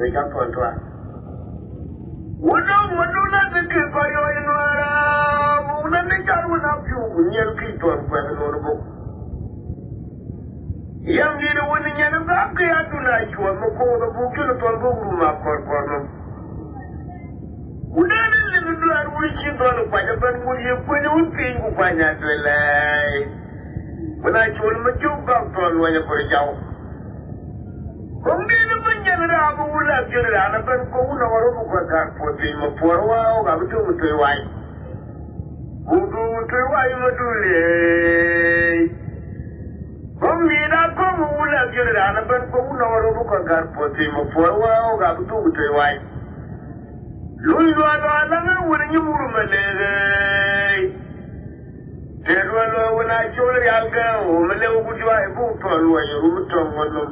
we got to tua wono na de ke pa yo ino ara una ne ka una piu nyel ki to ko no ro yam ni woni nyana ba ka ya tuna kiwa mo ko do bu ki no to go ma kor no una ne le do ar wi chi do no pa da ban mu ye ko ni un pin ku pa nya to lai wala chol ma chu ba to lo ya ko jaw Kongdi na banyak na abu ulah kira na ban ko una waro ko ka poti mo porwa o ga bitu mutu wai budu mutu wai mutu le Kongdi na ko ulah kira na ban ko una waro ko ka poti mo porwa o ga bitu mutu wai Lui lo ala na wuri ni muru male Terwa lo wana chole alga o male o bujwa e bu to lo ya ruto ngono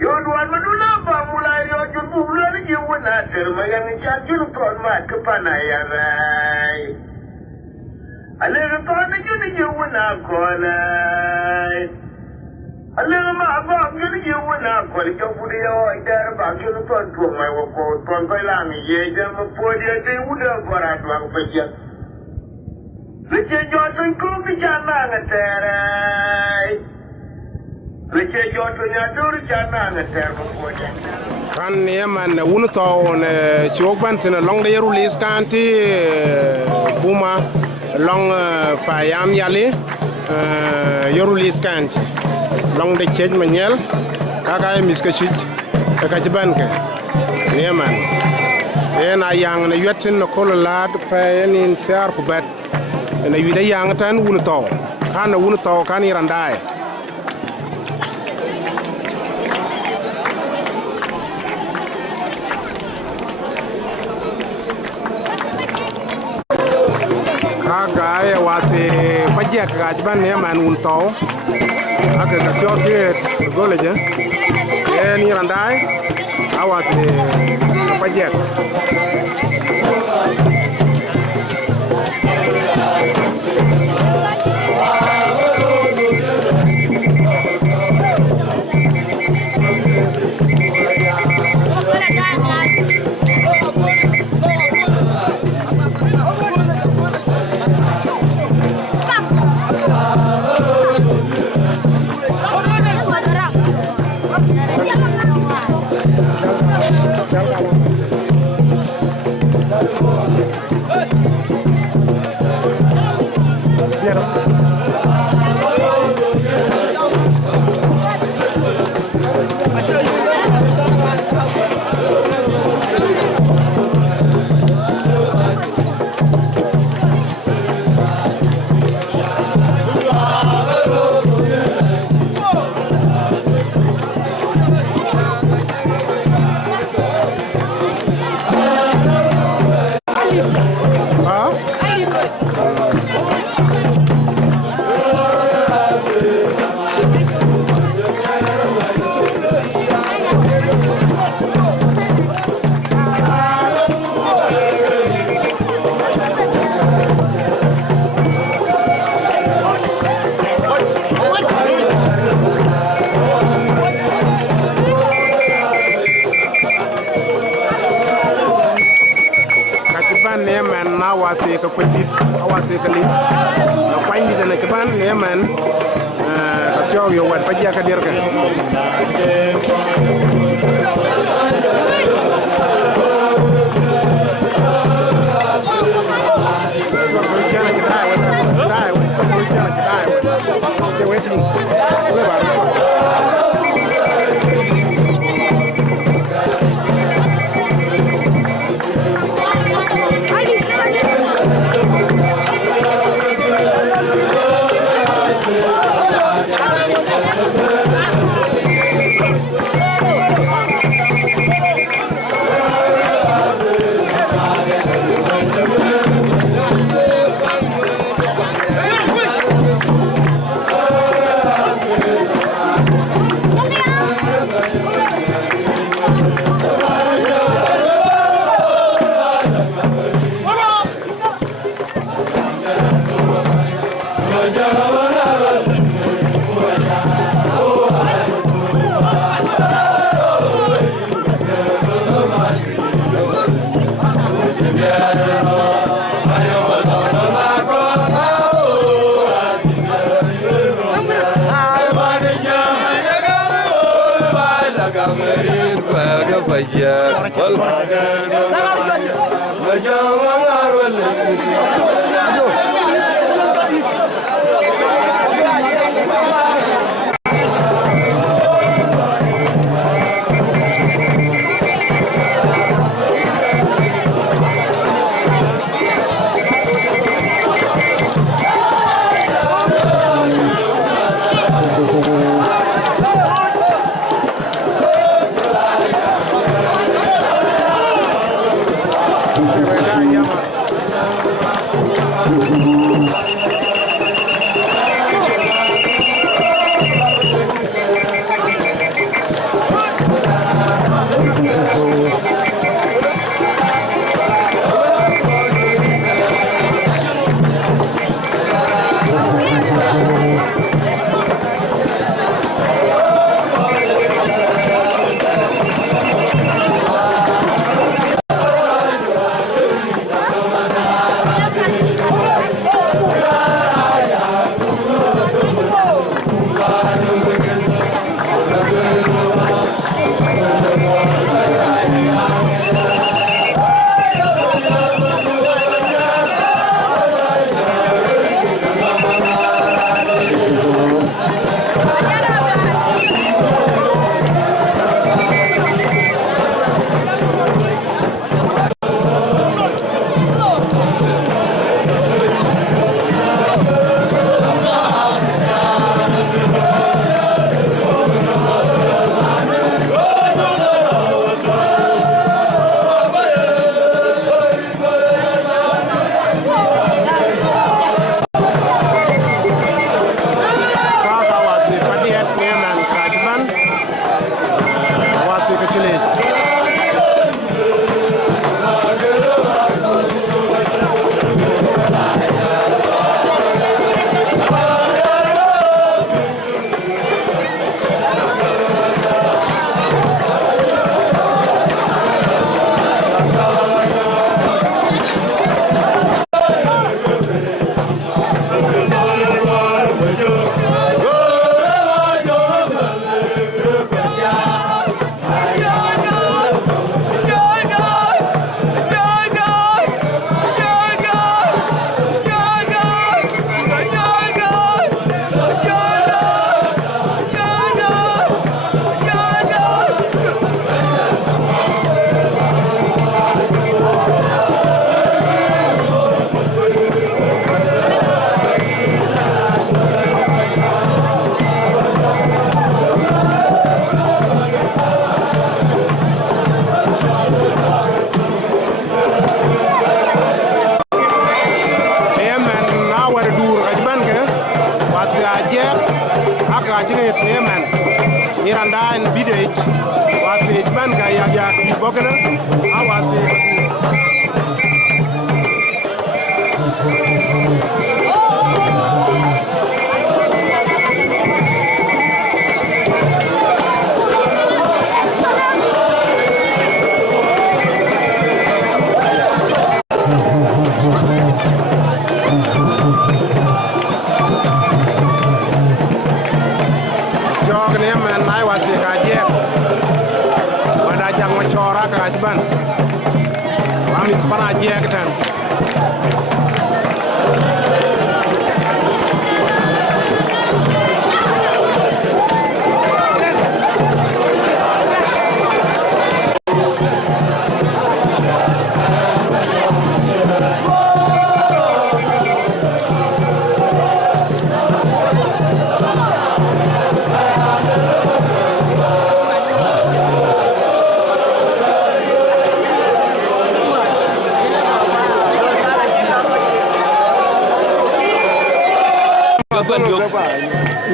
Yodu almadula ba mulai yo jubu mulai ni wona terma yang chajul ton ma kepana ya rai ale to ni ni wona kona ale ma ba ni wona ko le jobudi yo dar ba jul ton to mai wo ko ton ko la ni ye jam po de te uda bara to ang peja Leche jo ton ko ki jana ngaterai kan yeman wun to on chokban tin long de release kan ti buma long payam yali yo release kan long de chej manyel kaka miska chij ka jiban ke yeman ena yang na yetin no kololad payenin char kubat na yida yang tan wun to kan wun to kan irandai Kagaya wate pajak gajban ne man unto aka ka choke goleje ni randai awate pajak awase ka petit awase ka li kwandi dana ci ban ne man yow yow wat fa jaka der ka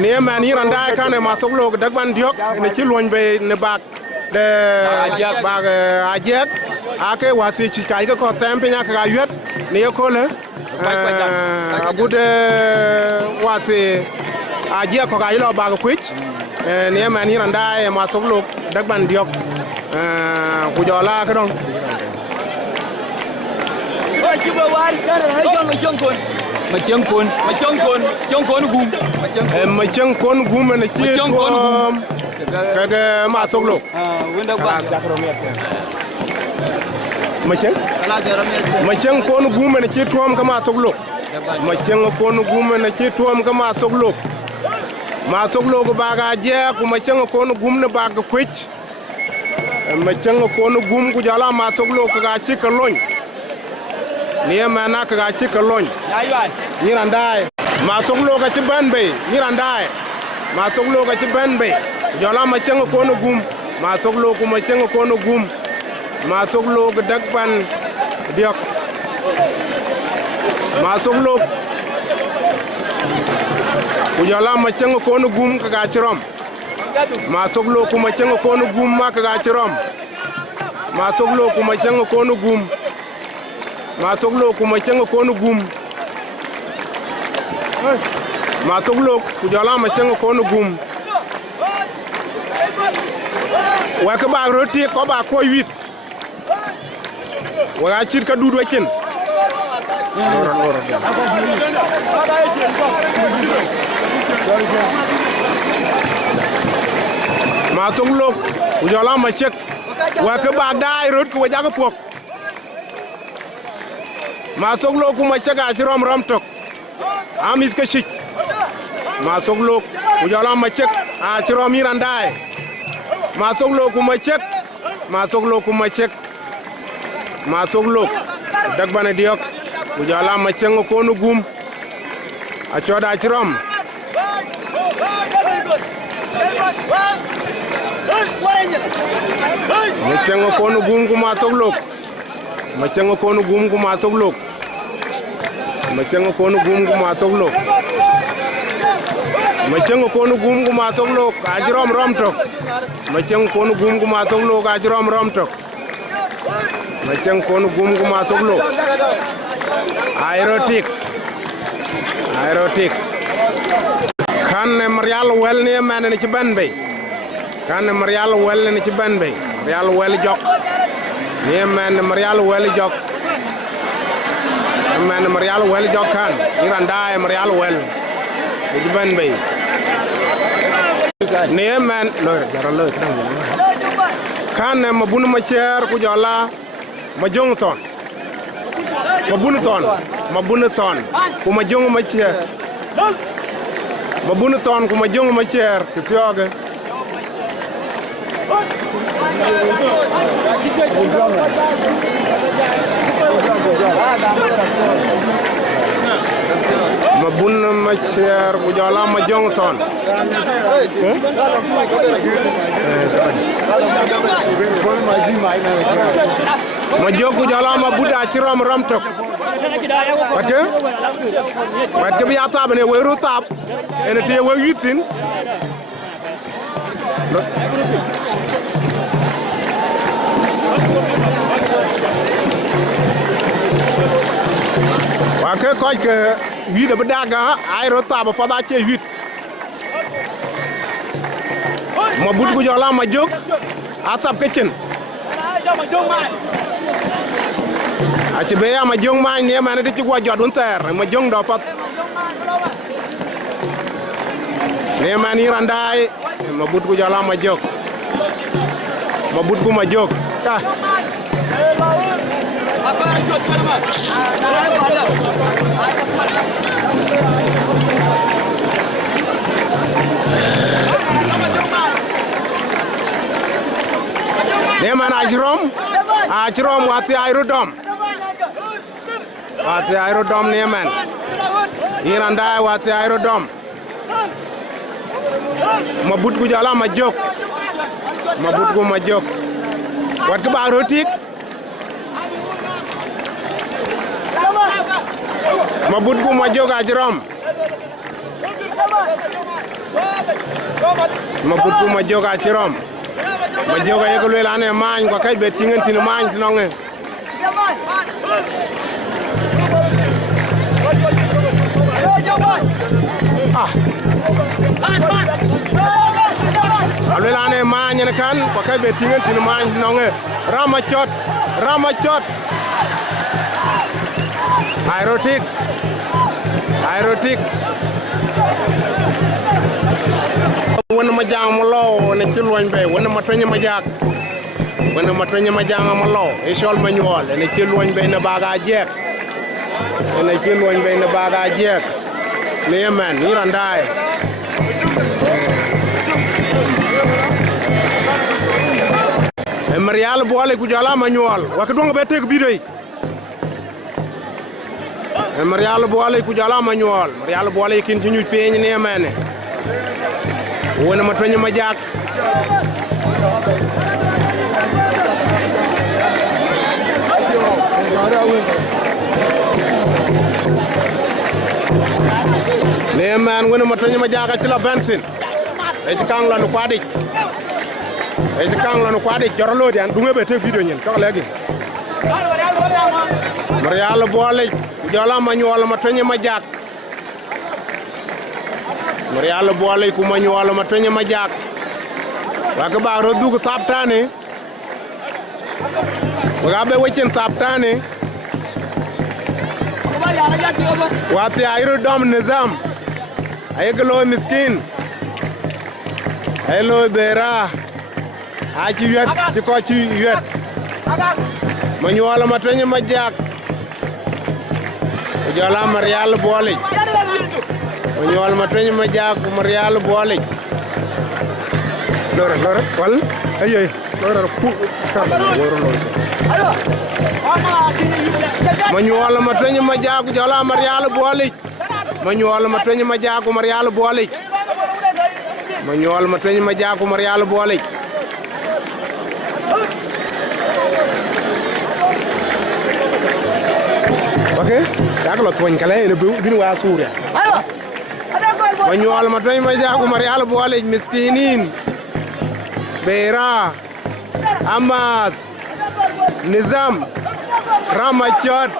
ne man yiranda kane ma soglo dagban diok ne ci loñ be ne bak de bak ajek ake wasi ci kay ko tempe nya ka yet ne ko le bude wasi ajek ko ga yilo bak kwich ne man yiranda e ma soglo dagban diok ku jola ka don ci ba wari kan hay jon jonkon ma jonkon gum ma jonkon gum ne ci kaga ma soglok wanda ba macheng kon gume na ci tuom ka ma soglok macheng kon gume na ci tuom ka ma soglok ba ga je ku macheng kon gum na ba ga kwich macheng kon gum ku jala ma soglok ga ci ka lon ni ma na ka ga ci ka lon ni randai ma soglok ga ci ban be ni randai ma soglok ga ci ban be jala macheng kon gum ma soglok ku macheng kon gum ma soglok dagban diok ma soglok ku jala macheng kon gum ka ga cirom ma soglok ku macheng kon gum ma ka ga cirom ma soglok ku macheng kon gum ma soglok ku macheng kon gum ma soglok ku jala macheng kon gum wa ka ba roti ko ba ko wit wa chir ka dudu chen ma soglok ku jala machek wa ka ba dai rot ko ja ka pok ma soglok ku machek a rom rom tok amis ka chik ma soglok ku jala machek a rom irandai ma soglok ku machek ma soglok ku machek ma soglok dagbana diok ku jala macheng ko nu gum a choda chrom macheng ko nu gum ku ma soglok macheng ko nu gum ku ma soglok macheng ko nu gum ku ma soglok macheng ko nu gum ku ma soglok a jrom rom tok macheng ko nu gum ku ma soglok a jrom rom tok macheng ko nu gum ku ma soglok aerotik kan marial wel ne man ne ci ban bay kan marial wel ne ci ban bay marial wel jok ne man marial wel jok man marial wel jok kan iranda marial wel ci ban bay ne man lo jara lo kan ma bunu ma cher ku jola ma jong ton ma bunu ton ku ma jong ma cher ma bunu ton ku ma jong ma cher ki sioge ma bunu ma cher ku jola ma jong ton ma jogu jala ma buda ci rom rom tok parce que bi ata bane weru tab ene te we witin wa ke ko ke wi de daga ay ro tab pa da ci wit ma budgu jala ma jog asap ke cin a ci be ya ma jong ma ne ma ne ci gwa jodun ter ma jong do pat ne ma ni randai ma budgu jala ma jog ma budgu ma jog ta ne man ajrom wati aerodom ne man iranda wati aerodom ma budgu jala ma jok wat ka ba rotik ma budgu ma jok ajrom ma budgu ma jok ajrom ma joga yego le lane mañ ko kay be tingen tin mañ tinonge le lane mañ ne kan ko kay be tingen tin mañ tinonge rama chot aerotik wona ma jang mo lo ne ci loñ be wona ma tanya ma jak wona ma tanya ma jang mo lo e sol ma ñol ne ci loñ be na baga jek ne ci loñ be na baga jek ne man ni randai e marial boole ku jala ma ñol wa ko donga be tek bi doy e marial boole ku jala ma ñol marial boole kin ci ñu peñ ne mane wona ma tanya ma jak ne man wona ma tanya ma jak ci la bensin e ci kang la no kwadi e ci kang la no kwadi jorlo di an du ngebe tek video ñen tok legi marial boole ku jala ma ñol ma tanya ma jak marial boole ku ma ñol ma tanya ma jak wa ka ba ro du ko taptane wa be wechen taptane wati ayro dom nizam ayeglo miskin aylo bera aci yet ci ko ci yet ma ñola ma tanya ma jak jala marial boole ma ñola ma tanya ma jak marial boole lor wal ay lor pu woro lor ma ñola ma tanya ma jak jala marial boole ma ñola ma tanya ma jak marial boole ma ñola ma tanya ma jak marial boole okay dak lo twoñ kala ene bin wa suria ma ñola ma tanya ma jak marial boole miskinin bera amas nizam ramachot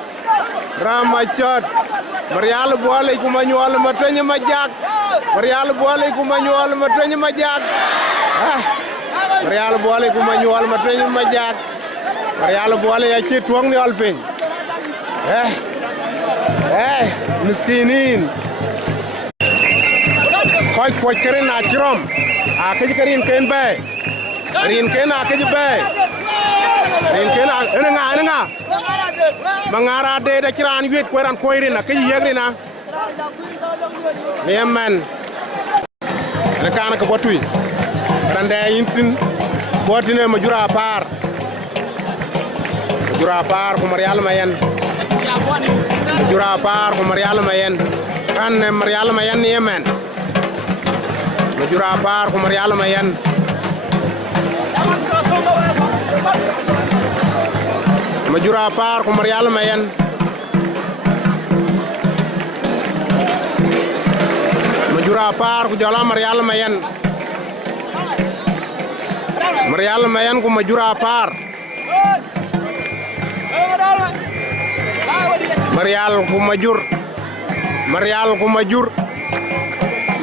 marial boole ku ma ñola ma tanya ma jak marial boole ku ma ñola ma tanya ma jak marial boole ku ma ñola ma tanya ma jak marial boole ya ci tuong ni alpin miskinin koy kere na krom a ke kerin ken be rin ken a ke be rin ken nga mangara de da kiran wet ko ran koyri na ke yegri na men le kana ko botui tande yintin botine ma jura par ko marial mayen jura par ko marial mayen kan marial mayen yemen ma jura par ko marial mayen ma jura par ko marial mayen ma jura par ko jala marial mayen ko ma jura par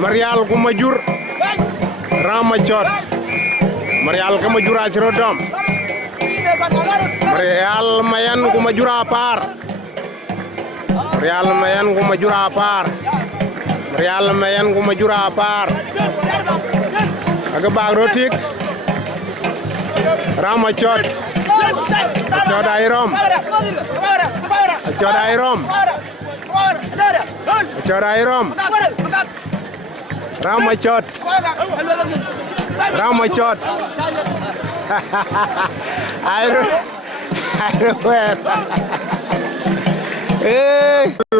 marial ko majur ramachot marial ko majura ci rodom marial mayan ko majura par marial mayan ko majura par marial mayan ko majura par aga bag rotik ramachot chodairom ramachot ayro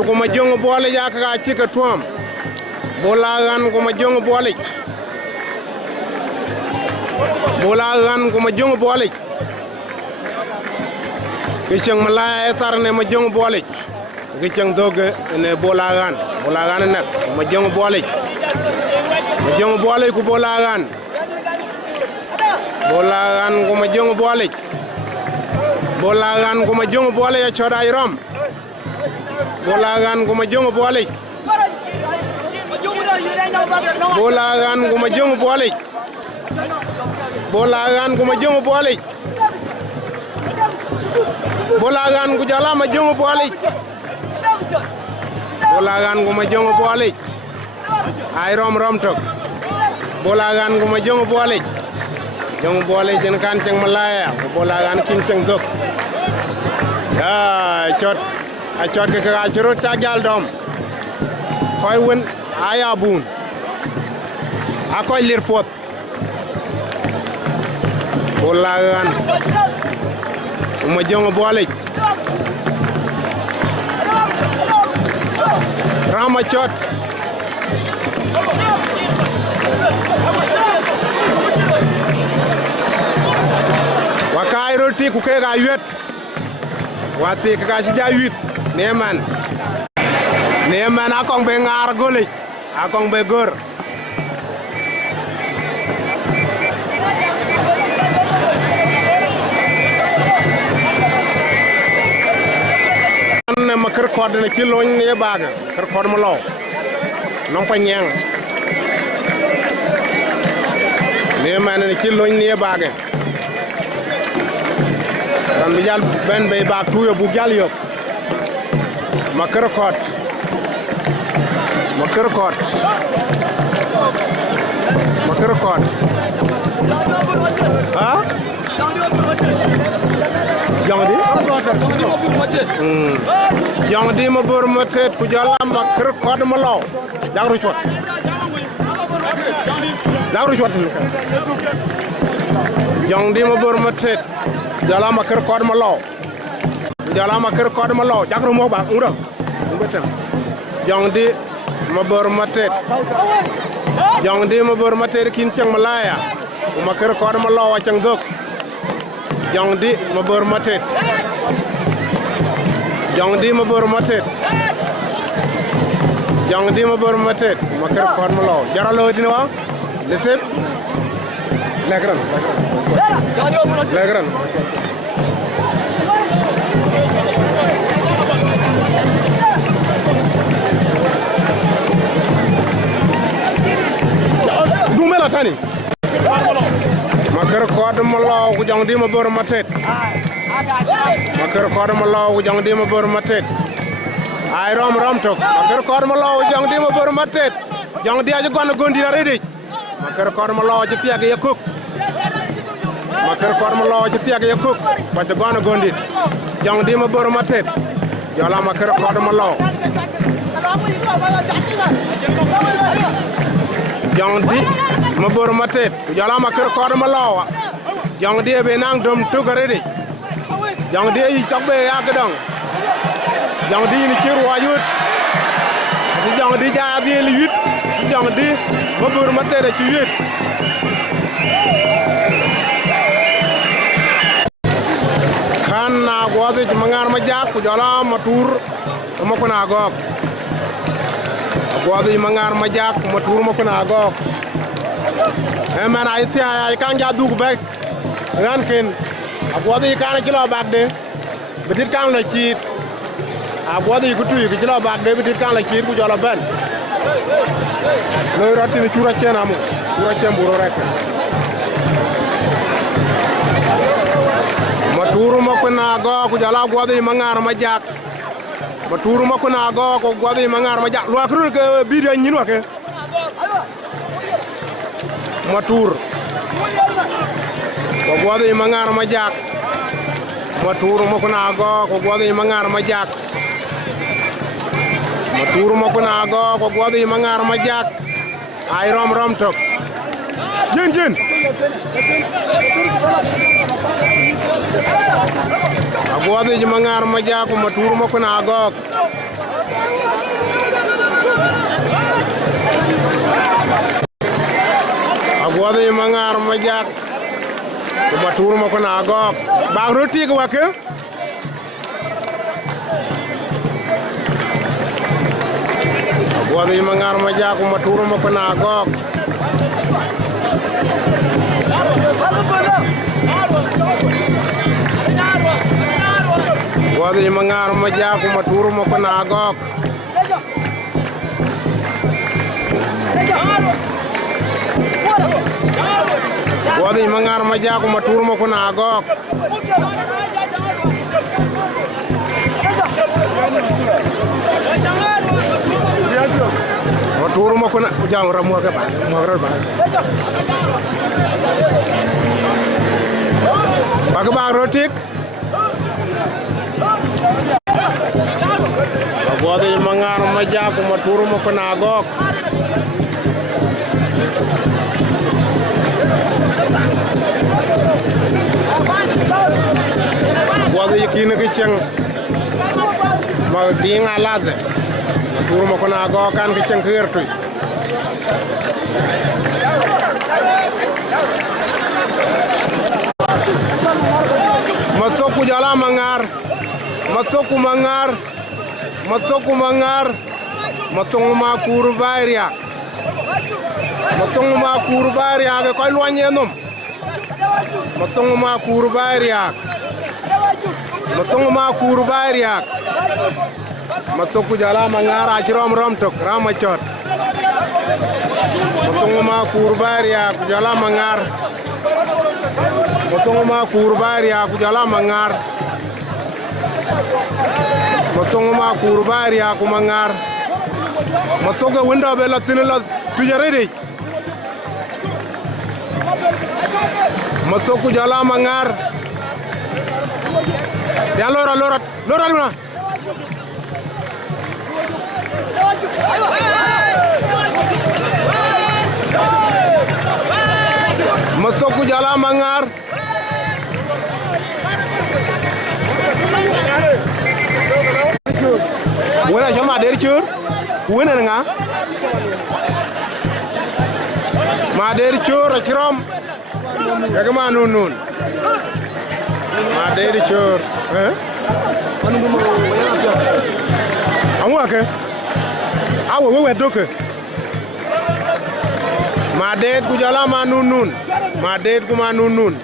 ko ma jongo boole jaka ka cika tuam bolagan ko ma jongo boole kicang malaya tarne ma jongo boole kicang doge ne bolagan nak ma jongo boole ku bolagan ko ma jongo boole ya choday rom bolagan ko ma jongo boole bolagan ko ma jongo boole bolagan ku jala ma jongo boole bolagan ko ma jongo boole ay rom tok bola gan ko ma jong boole jen kan ceng malaya ko bola gan kin ceng dok ya chot ke ka churut ta gal dom koy won aya bun akoy lir fot bola gan ma jong boole rama chot wakai roti ku ke ga yet wati ka ci ja 8 neman akong be ngar golik akong be gor an ma kër kod na ci loñ ne baga kër kod ma law non pa ñang neman na ci loñ ne baga dan bi jal ben bay baak tuyo bu jal yok ma kër kod ha jang di ma bor ma tet ku jala ma kër kod ma law jagru chot jang di ma bor ma tet jala ma kër kod ma law jagru mo ba ura betem jang di ma bor ma tet kin ceng malaya ma kër kod ma law ceng dok jang di ma bor ma tet ma kër kod ma law jaralo dina wa lesep legran dumela tani ma kër kod ma law ku jang di ma bor ma tet ay rom tok ma kër kod ma law jang di ma bor ma tet jang di aji gon gondi la redi ma kër kod ma law ci tiag ya kuk ba ci gon gondi jang di ma bor ma tet jala ma kër kod ma law jang di ma bor ma tet jala ma kër kod ma law jang di be nang dom to garedi jang di yi chakbe ya gadang jang di ni kiru wajut jang di ja di li 8 jang di ma bor ma tet ci 8 kan na gwaze ci mangar ma jak ku jala ma tour ma ko na gok gwaze mangar ma jak ma tour ma ko na gok man ay si ay kan ja dug bek ran ken agwadi kan kilo bag de bedit kan la ci agwadi ku tuy ki kilo bag de bedit kan la ci ku jala ben lo rati ni chura cena mu chura cemburo rek maturu mako na go ku jala agwadi mangar ma jak maturu mako na go ko agwadi mangar ma jak lo akru ke bidio nyin wake matur ko gwadi mangar ma jak matur mo ko na go ko gwadi mangar ma jak ay rom tok jen gwadi mangar ma jak matur mo ko na go agwadi mangar ma jak ko matur mo ko na gok ba roti ko wake agwadi mangar ma jak ko matur mo ko na gok agwadi mangar ma jak ko matur mo ko na gok gwadi mangar ma jak ko matur mo ko na gok turu mo kuna jang ramu ke ba mo rar ba bag ba rotik agode mangar maja ko mo turu mo kuna gok agode yakina ke chang ma dinga lade turu mo kuna gok kan ke chang kertu Masoku jala mangar Masoku mangar Masoku mangar Masongu ma kurbairia Masongu ma kurbairia ke koy loanye nom Masongu ma kurbairia Masongu ma kurbairia Masoku jala mangar ajrom rom tok ramachot Masongu ma kurbairia jala mangar Masongu ma kurbairia jala mangar Masongu ma kurbairia ku mangar Masongu window be la tinela tujarede Masongu jala mangar ya lora luna Masongu jala mangar Wena jama der chur wena nga ma der chur chrom ya ma nun ma der chur Anu mo waya apia. amu ake awo we doke ma der ku jala ma nun ma der ku ma nun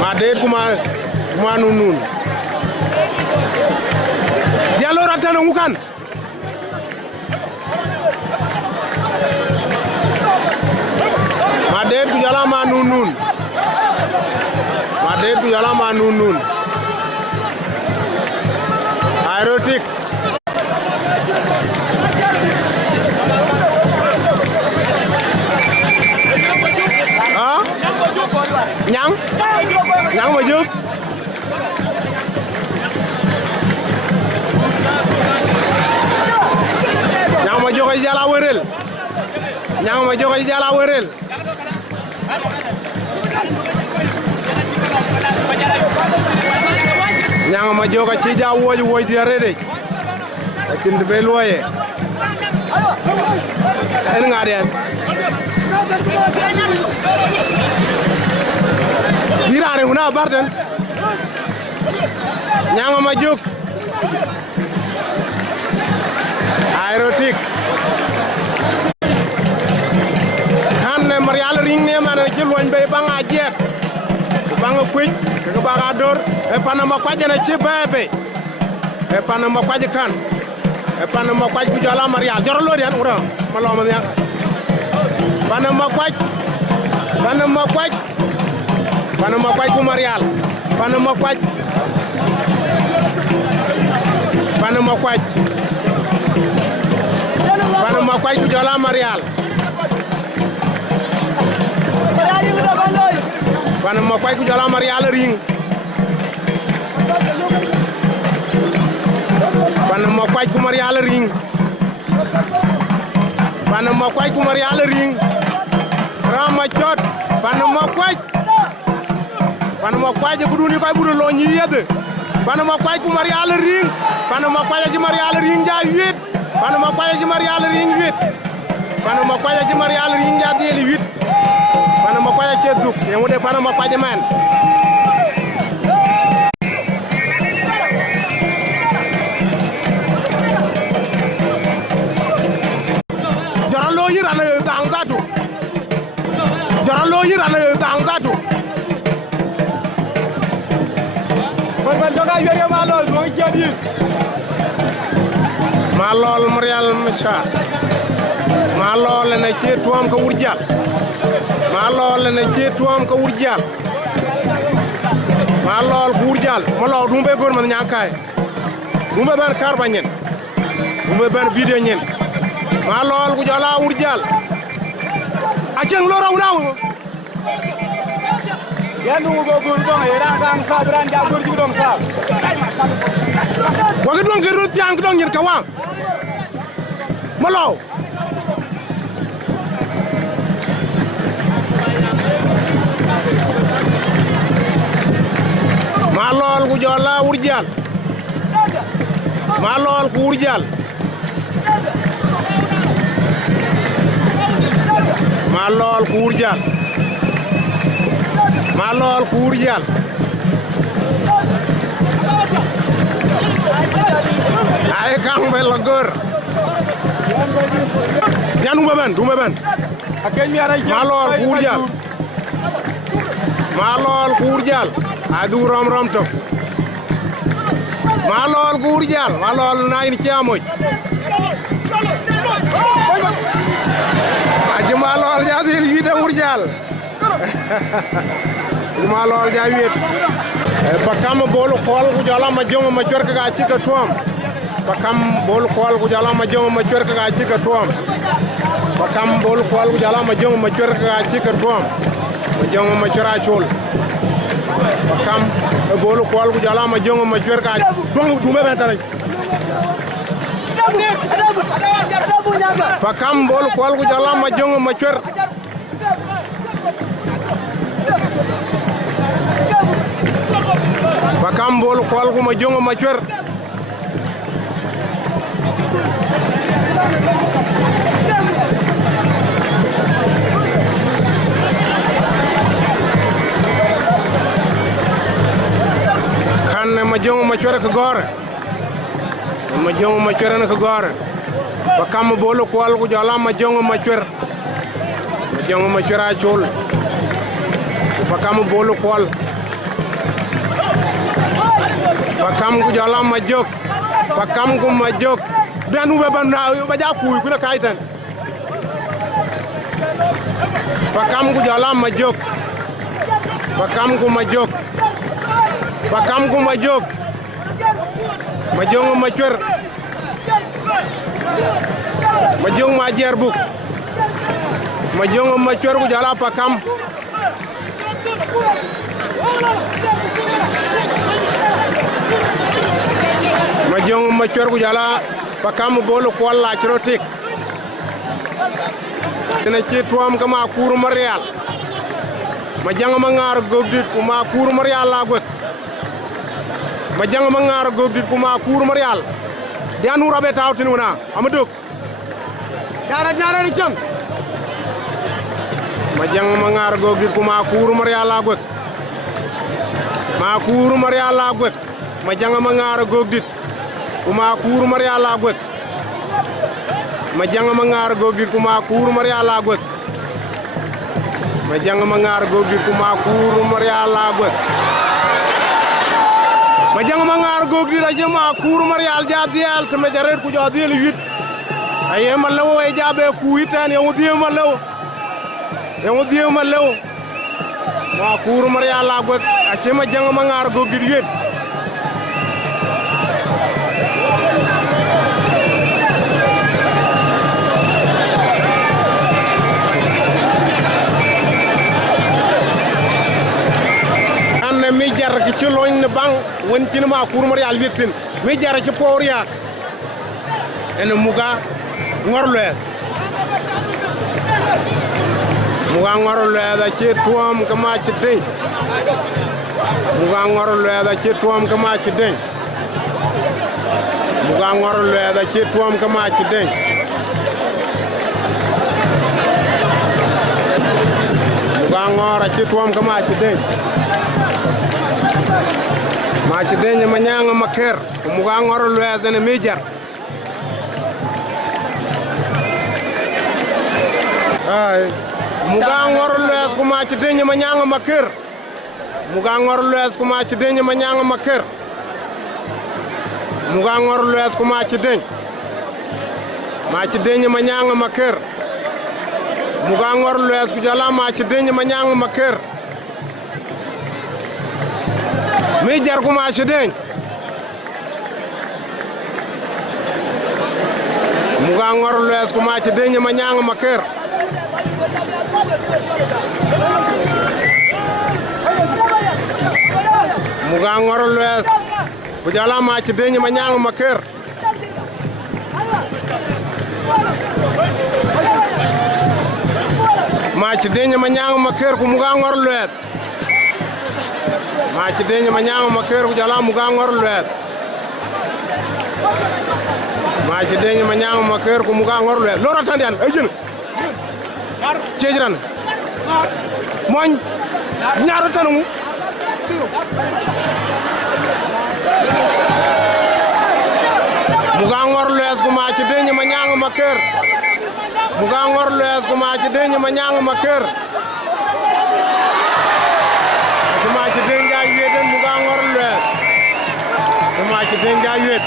ma der ku ma nun Diallo ratana ngukan Madet ku jala ma nun Madet ku jala ma nun Aerotic Nyang ma juk Nyang ma joxe jala wërel Nyang ma joxe jala wërel Nyang ma joxe ci ja woy di rede akin be loye en ngaden birane una barden Nyang ma juk Aerotic kan ne marial ring ne man ci loñ bay ba nga jek ba nga kuj ke ba ga dor e panama kwajana ci bebe e panama kwaj kan e panama kwaj bu jala marial jorlo den ura malo ma ñaka panama kwaj ku marial panama kwaj ku jala marial Panama kwaj ku jala marial ring Panama kwaj ku marial ring Panama kwaj ku marial ring Rama chot Panama kwaj ku duni koy buru lo ñi yede Panama kwaj ku marial ring Panama kwaj ku marial ring ja 8 Panama kwaj ku marial ring 8 Panama kwaj ku marial ring ja 8 Panama kwaj ci duk yemu de Panama kwaj man Joralo yira na tangatu Kon doga yere malol mo ngi ci malol marial macha malol na ci tuam ko wurjal malol na ci tuam ko wurjal malol ko wurjal malol dum be gor man nyankay dum be ban kar bañen umbe ben video nyen ma lol ku jala urjal aceng lo raw naw Yan nungu go guru dong era kang sa beran ja guru juga dong sa. wagi dong geru tiang dong nyen kawang malo malol ku jala urjal malol ku urjal malol ku urjal malol ku urjal ay kang belagor yan dumba ban Akan mi ara malol ku urjal malol ku urjal adu rom to malol ku urjal malol nayin ciamoy aja malol jadil wida urjal malol ja wet bakam bolu xol ku jala ma jongo ma jor ka ci ka tuam bakam bolu xol ku jala ma jongo ma jor ka ci ka tuam bakam bolu xol ku jala ma jongo ma jor ka ci ka tuam ma jongo ma jora chol bakam bolu xol ku jala ma jongo ma jor ka dong du me ben bakam bolu xol ku jala ma jongo ma jor bakam bolu xol ku ma jongo ma jor ma jongo ma chore ko gore ma jongo ma chore na ko gore bakam bolu kwal ku jala ma jongo ma chore a chul bakam bolu kwal bakam ku jala ma jok bakam ku ma jok danu be ban ba ja ku na kaitan bakam ku jala ma jok bakam ku ma jok bakam ku ma jok ma jongo ma chwer ma jong ma jer buk ma jongo ma chwer ku jala pakam ma jongo ma chwer ku jala pakam bolu ko la chrotik dina ci tuam kama kuru marial ma jang ma ngar gogdit ku ma kuru marial la got ma jang ma ngar gogdit ku ma kuru marial dianu rabe tawtin wona amadok ñaara ni jang ma jang ma ngar gogdit ku ma kuru marial la got ma kuru marial la got ma jang ma ngar gogdit ku ma kuru marial la got ma jang ma ngar gogdit ku ma kuru marial la got ma jang ma ngar gogdit ku ma kuru marial la got ma jang ma ngar gogdit a jema kuru marial jadial te me jaret ku jadiel 8 aye ma lawo e jabe ku itani e wodi ma lawo ma kuru marial la got a jema jang ma ngar gogdit 8 mi jar ki ci loñ ne bang won ci ma kur marial wettin mi jar ci poria en muga ngorle da ci tuam kama ci deñ muga ngorle da ci tuam kama ci deñ muga ngorle da ci tuam kama ci deñ muga ngora ci tuam kama ci deñ ma ci deñ ma ñanga ma ker mu ga ngoro loyase ne mi jar ay mu ga ngoro loyase ko ma ci deñ ma ñanga ma ker mu ga ngoro loyase ko ma ci deñ ma ñanga ma ker mu ga ngoro loyase ko ma ci deñ ma ñanga ma ker mu ga ngoro loyase ko jala ma ci deñ ma ñanga ma ker mi jar kuma ci deñ Muga ngor lues ku ma ci deñ ma ñang ma kër Muga ngor lues ku jala ma ci deñ ma ñang ma kër ma ci deñ ma ñang ma kër ku muga ngor lues ma ci deñ ma ñang ma kër ku jala muga ngor lues ma ci deñ ma ñang ma kër ku muga ngor lues loro tan yan ay jël ceejran moñ ñaaru tanu muga ngor lues ku ma ci deñ ma ñang ma kër muga ngor lues ku ma ci deñ ma ñang ma kër ku ma ci deñ ga yeden muga ngor lues ku ma ci deñ ga yed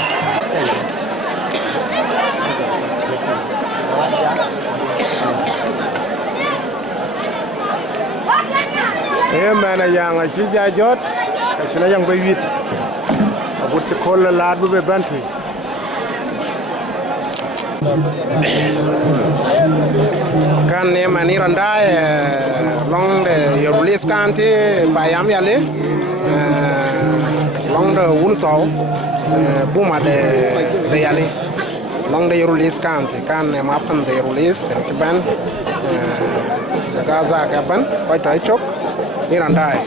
mana yang ci jajot ci la yang bay wit abut ci kol laat bu be bantu kan ne mani randa long de yorulis kanti bayam yale long de wun so buma de yale long de yorulis kanti kan ne ma fam de yorulis ci ban gaza ka ban koy tay chok ni randai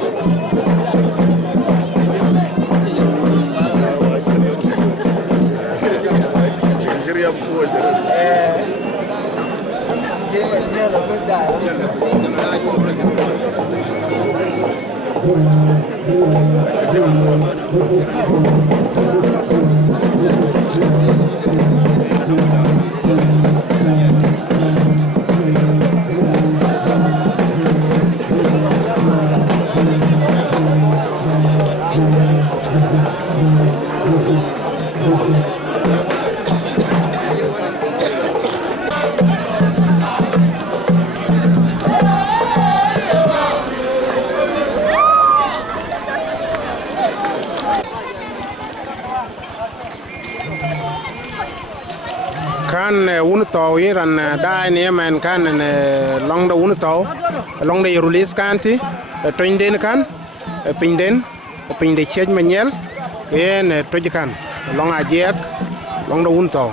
kan un to iran dai ne men kan long da un to long da yorulis kanti toinden kan pinde chej manyel en tojikan long ajek long da un to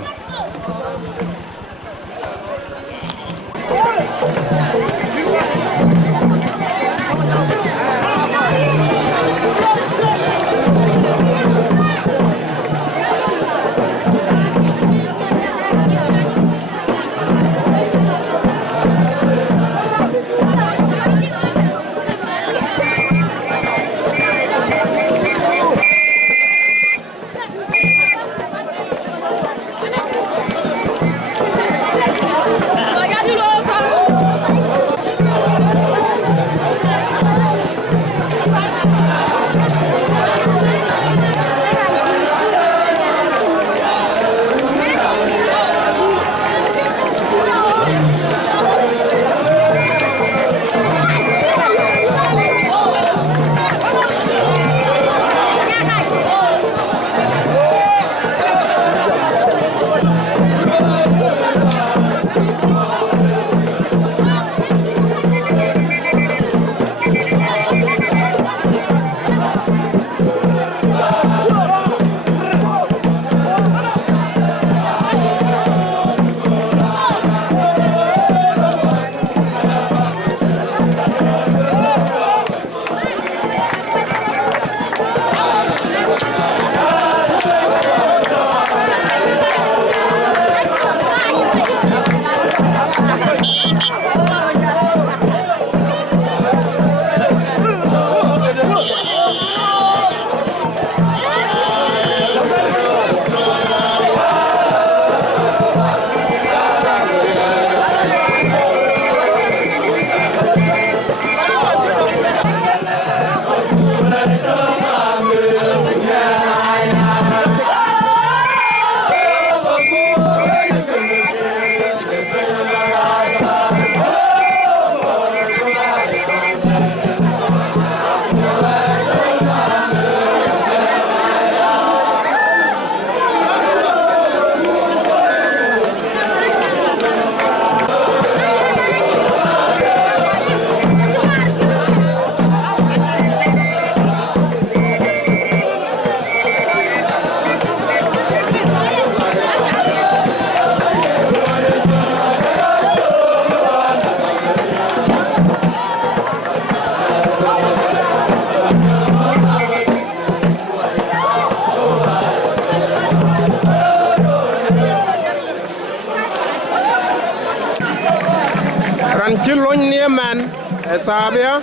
Sabia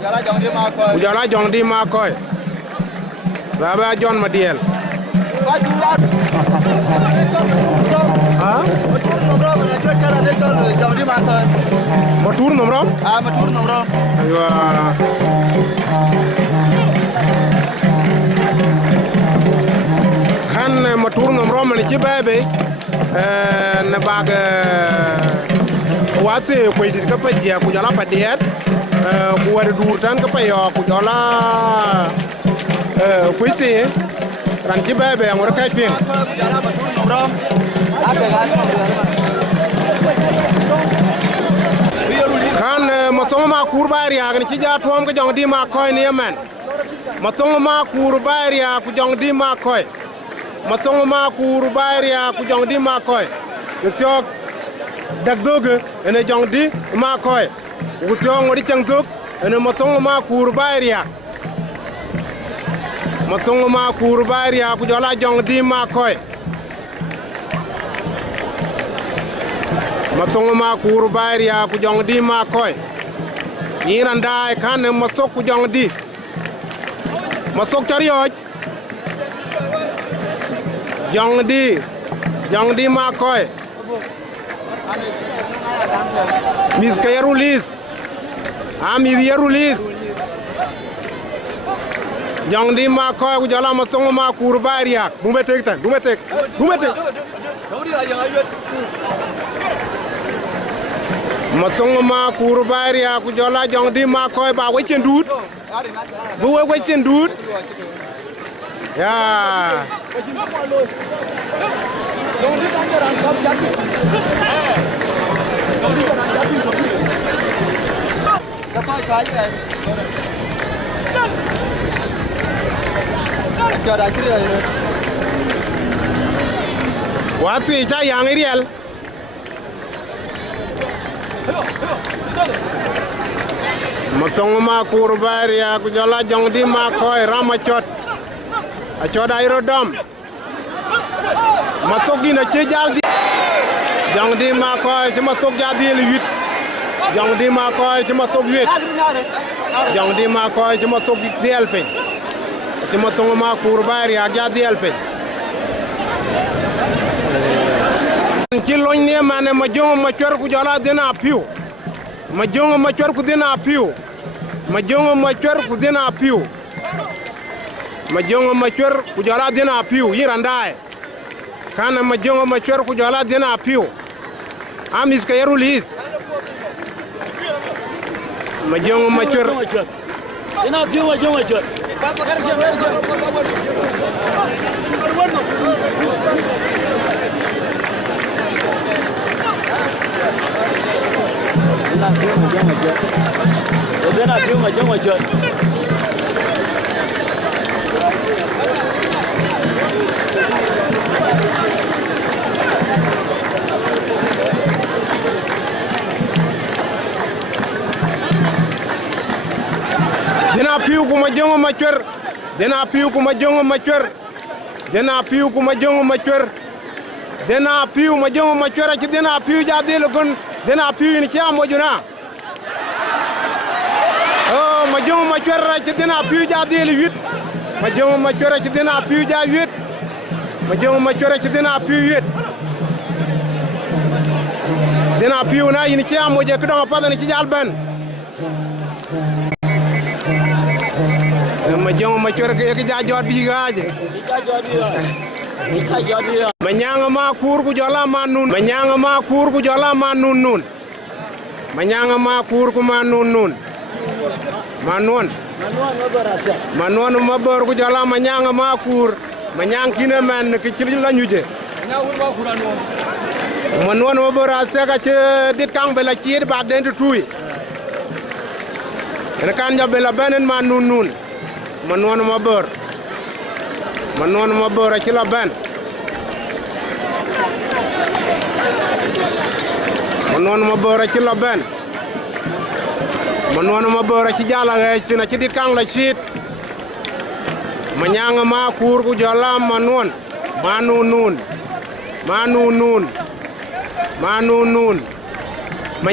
Jala jong di ma ko. Ujala jong di ma koy. Sabia John Madiel. Ha? Matur nomro na jot kara ne jong di ma ko. Matur nomro? Ah matur nomro. Aywa. Han matur nomro man ci bebe na bag wate ko dit ka pa dia ku jala pa diet ku wada dur tan ka pa yo ku jala ku ci ran ci bebe ngor kay ping Jala matur nomro. Abe ga kan masongo ma kurbari ya ci ja tom ko jong di ma koy ni men masongo ma kurbari ya ku jong di ma koy masongo ma kurbari ya ku jong di ma koy ke syok dag doge ene jong di ma koy ku syok ngori chang dog ene masongo ma kurbari ya masongo ma kurbari ya ku jola jong di ma koy masongo ma kurbari ya ku jong di ma koy iranda kan masok ku jong di masok charioj jong di ma koy mis kayarulis ami yarulis jong di ma koy ku jola masongo ma kurbari ya bumetek tan bumetek masongo ma kurbari ya ku jola jong di ma koy ba wechen dut bu wechen dut ya wati cha yang riel masongo ma kurbari ya ku jola jong di ma koy ramachot achot airodom masogi na che jaldi jong di ma koy ci masog jadi le 8 jong di ma koy ci masog 8 jong di ma koy ci masog del pe ci masongo ma kurbari ya jadi el pe ci loñ ne mané ma jongo ma cior ku jola dina piu ma jongo ma cior ku dina piu ma jongo ma cior ku dina piu ma jongo ma cior ku jola dina piu yirandae kana ma jongo ma cior ku jola dina piu amis ka yarulis ma jongo ma cior dina piu ma jongo cior Dina piu ma jongo cior dina piu ku ma jongo ma cior dina piu ku ma jongo ma cior dina piu ku ma jongo ma cior dina piu ma jongo ma cior ci dina piu ja de lo gon dina piu ni ci amojuna oh ma jongo ma cior ci dina piu ja de le 8 ma jongo ma cior ci dina piu ja 8 ma jongo ma cior ci dina piu 8 dina piu na ni ci amoje ko do pa ni ci jal ben ma jongo ma cior ke ja jot bi gaaje ma nyanga ma kur ku jola ma nun ma nyanga ma kur ku jola ma nun nun ma nyanga ma kur ku ma nun nun ma non ma non ma bor ku jola ma nyanga ma kur ma nyang kine men ke ci la ñuje ma non ma bor ase ka ci dit kang bela ci ba den tuy en kan jabe la benen ma nun nun ma non ma bor ci la ben ma non ma bor ci la ben ma non ma bor ci jala ci na ci dit kang la ci ma nyanga ma kur ku jola ma non ma nun nun ma nun nun ma nun nun ma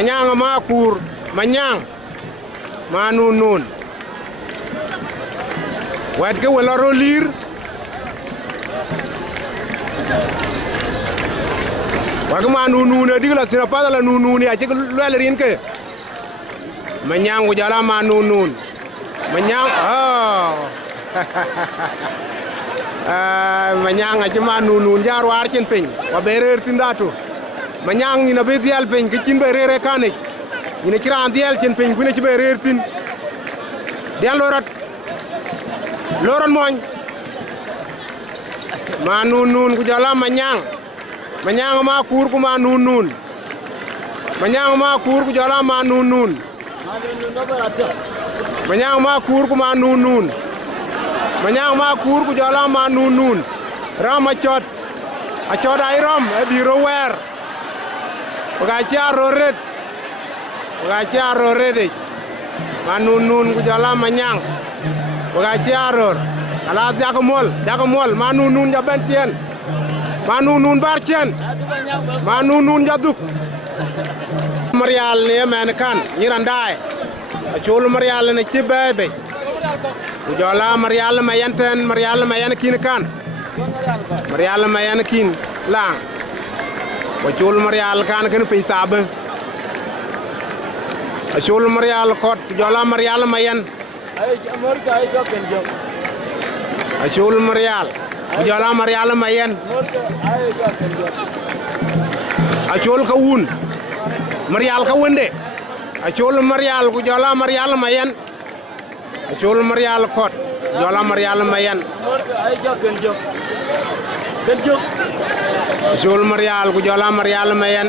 nyanga ma kur Manyang ma nun wet ke wala rolir waga ma nun digla sina pada la nun ya ci lel rin ke Manyang ku jala ma nun Manyang Manyang aja ma nun jar war cin pin wa berer tindatu Manyang ina be dial pin ke cin berere kanik ina kira dial cin pin ku ne ci berer tin dial loron moñ ma nun ku jala Manyang ma kur ku ma nun Manyang ma kur ku jala ma nun Manyang ma kur ku ma nun Manyang ma kur ku jala ma nun ram a chot ai ram e biro wer ga cha roret ma nun ku jala Manyang ga cha ror ala jagamol ma nun ja bentien ma nun bar cien ma nun ja duk Marial ne men kan nyirandai a chul Marial ne ci bebe ku jola Marial ma yanten Marial ma yan kin kan Marial ma yan kin lang ko chul Marial kan ken pin tabe a chul Marial kot jola Marial ma yan a chul Marial ku jola Marial ma yan a chul ka wun Marial ka wende a chul Marial ku jola Marial ma yan a chul Marial kot jola Marial ma yan a chul Marial ku jola Marial ma yan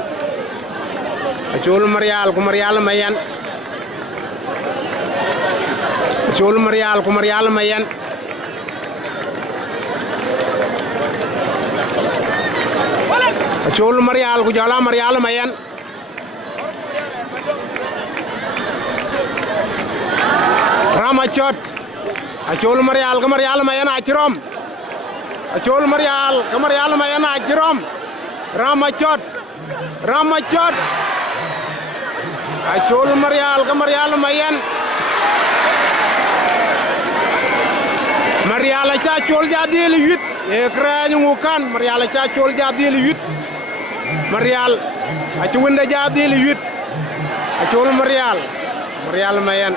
a chul Marial ku Marial ma yan a chul Marial ku Marial ma yan a chul Marial ku jola Marial ma yan Ramachot achol Marial ka Marial ma yan achrom achol Marial ka Marial ma yan achrom Ramachot achol Marial ka Marial ma yan Marial cha chol jadil 8 ekran ngukan Marial cha chol jadil 8 Marial achu wenda jadil 8 achol Marial ma yan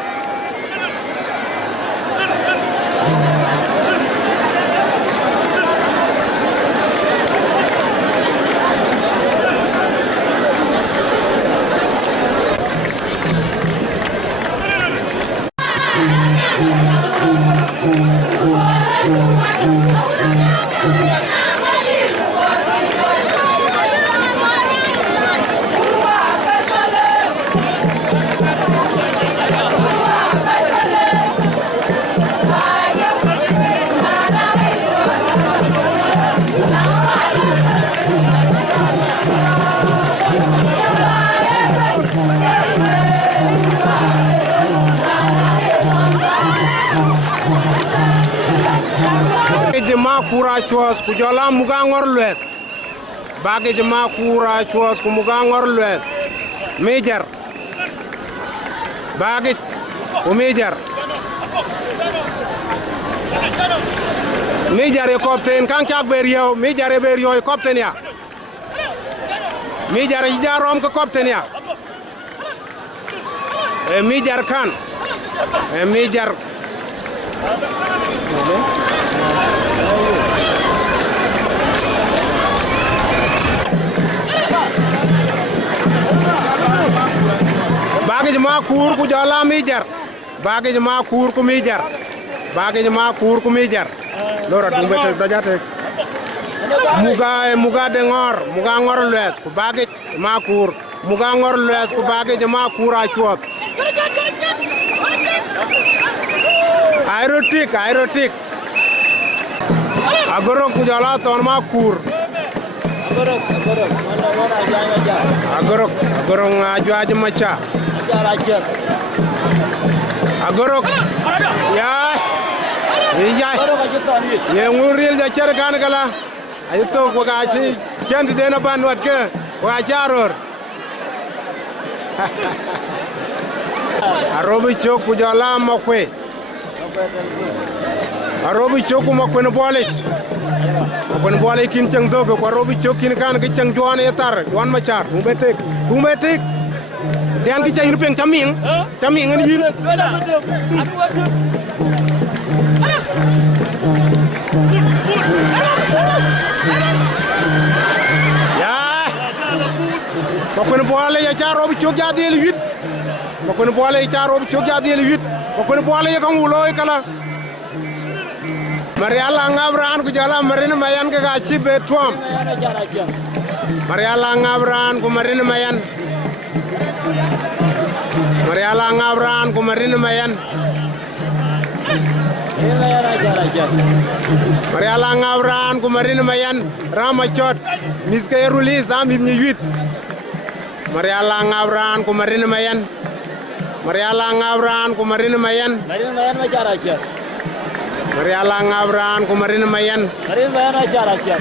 kura chos ku jola muga ngor luet bage jama kura chos ku muga ngor luet mejar bage ku mejar e kopten kan kak beriyo mejar e beriyo e kopten ya mejar e jarom ko kopten ya e mejar kan e mejar bagage ma kur ku jala mejar bagage ma kur ku mejar lora dumbe te dajate muga de ngor les ku bagage ma kur muga ngor les ku bagage ma kura chuot aerotik agoro ku jala ton ma kur agoro ngaju aja macha agorok ya ye nguril ja cer kan kala ay to ko ga ci kendi dena ban wat ke wa jaror Arobi chok ku jola mokwe. Arobi chok ku mokwe no bole. Mokwe no bole kin chang dogo ku arobi chok kin kan ki chang juan etar, juan machar. Umbetik. Dian ki chang inu peng chaming. Chaming ni yin. Makone boale ya charo bi chok ya del 8 makone boale ya charo bi chok ya del 8 makone boale ya kan ulo kala mariala ngabran ku jala marina mayan ke ga chibe tuam mariala ngabran ku marina mayan mariala ngabran ku marina mayan mariala ngabran ku marina mayan ramachot miske rulis amit ni 8 Mariala ngabran ku marina mayan. Mariala ngabran ku marina mayan. Marina mayan macam aja. Mariala ngabran ku marina mayan. Marina mayan macam aja.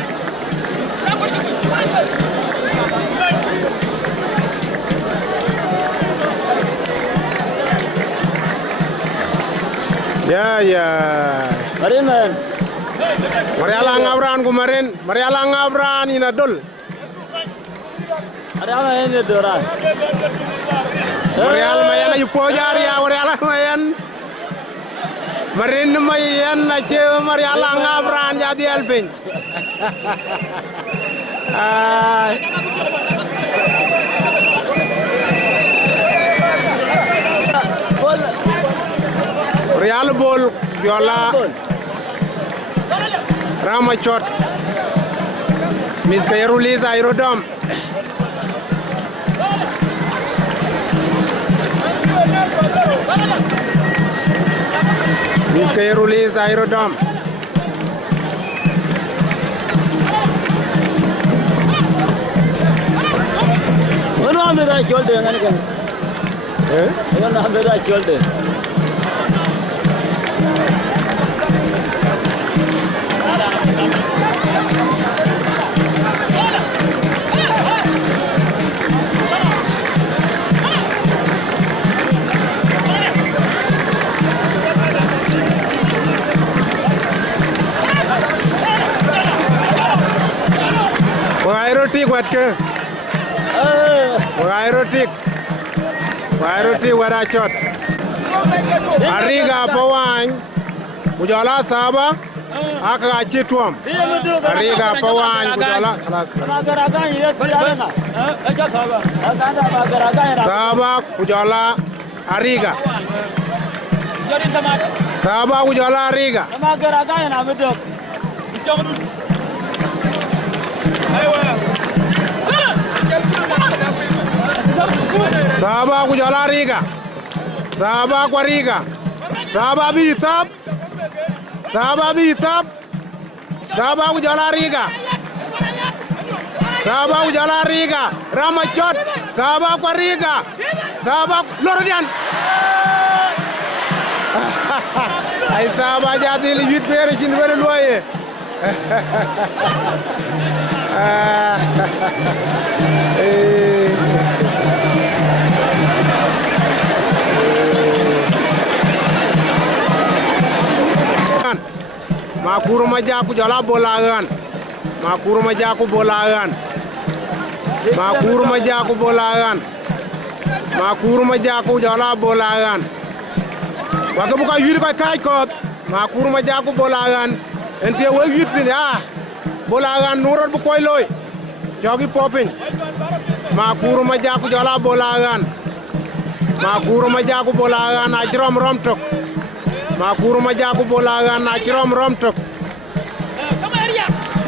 Ya. Marina mayan. Mariala ngabran ku marin. Mariala ngabran ina dul. Ada apa ini doran? Marial mayan ayu pojar ya Marial mayan. Marin mayan na cewa Marial ngabran jadi alpin. Marial bol viola. Ramachot. Miska Yerulis Aerodom. Miska Yerulis Aerodom. Mana ambil dah shoulder dengan kan? Mana ambil dah shoulder? Aerotik wat ke? Aerotik warachot. Ariga pawang. Ujala saba. Aka achi tuam. Ariga pawang ujala kelas. Saba ujala Ariga. Saba ujala Ariga. Saba ku jala Riga. Saba ku Riga. Saba bitap. Saba bitap. Saba ku jala Riga. Saba ku jala Riga. Ramachot. Saba ku Riga. Saba Lordian. Ay saba jadi lebih beri cin beri luaye. Makuru majaku jala bolagan. Makuru majaku bolagan. Makuru majaku bolagan. Makuru majaku jala bolagan. Waga buka yuri kai kai kot. Makuru majaku bolagan. Ente we yitsin ya. Bolagan nurot bu koy loy. Jogi popin. Makuru majaku jala bolagan. Makuru majaku bolagan ajrom romtok. Makuru majaku bolagan ajrom romtok.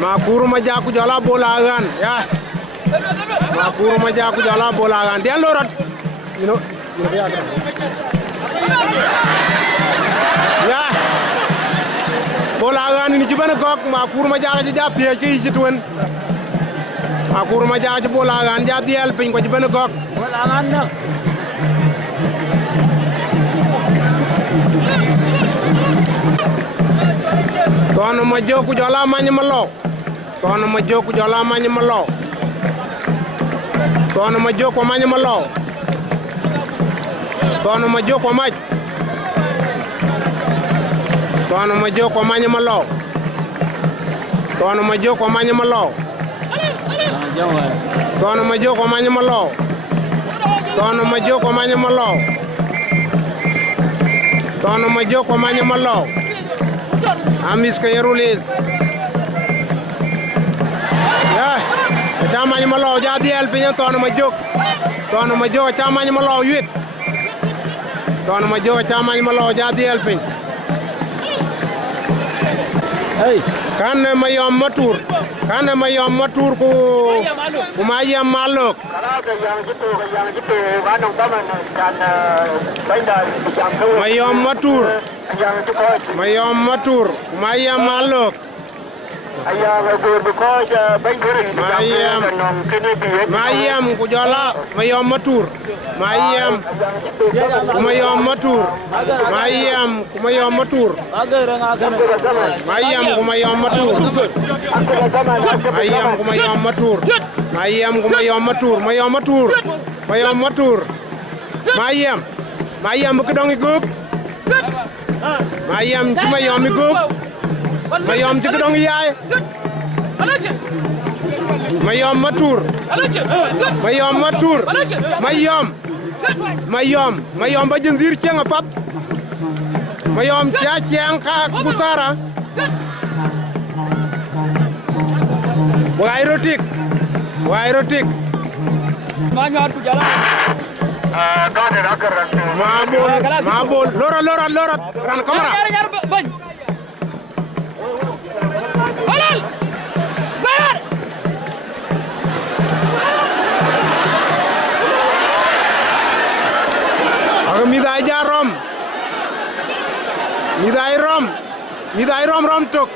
Makuru majaku jala bolagan ya. Makuru majaku jala bolagan. Dia lorot. Ya. Bolagan ini cibana gok makuru majaku japie ki jituen. Makuru majaku bolagan jadi elpin ko cibana gok. Bolagan nak. Tono majoku jala manyamalo. Tono majoku jala manyamalo. Tono majoku manyamalo. Tono ma jo ko maj. Tono ma jo ko manya malo. Tono ma jo ko manya malo. Tono ma jo ko manya malo. Tono ma jo ko manya malo. Tono ma jo ko manya malo. Amis ka yerulis. Ya, ta manya malo ja diel pinya tono ma jo. Tono ma jo ta manya malo yit. Tono ma jo ta manya malo ja diel pin. Hey, Kan mayom matur. Kan mayom matur ku mayam malok. Mayom matur. Mayom matur. Mayam malok. Mayam ku jola mayom matur. Mayam matur. Mayam matur. Mayam matur. Matur. Mayam kedong iguk. Mayam cuma yom iguk. Mayom ci kedong yaay. Mayom matur. Mayom ba jenzir ci nga fat. Mayom cia ciang ka kusara. Wai rotik. Mabul. Lorat. Ran kamera. Aga midai rom tok.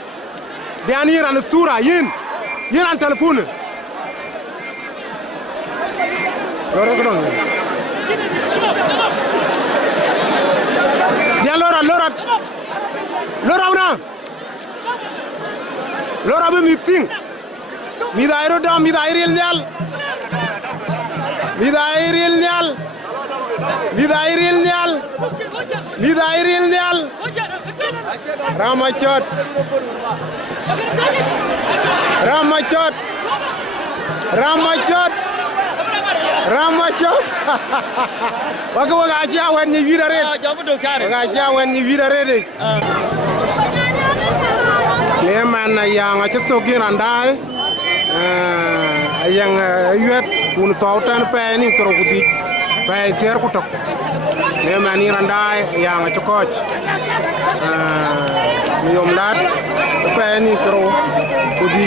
Diani ran stura yin an telefon. Loro kedong. Dia lorat. Lora be meeting. Midai ro dam midai real nyal. Ramachot. Waga aja wen ni widare. Waga aja wen ni widare de. Le man yang acha soki randai. Yang yuet kun tautan pe ni toro kuti. Pe ser kutok. Le man ni randai yang acha coach. Yom lat pe ni toro kuti.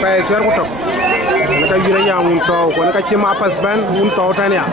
Pe ser kutok. Naka yira yang un so ko naka chima pas ban un tautan ya.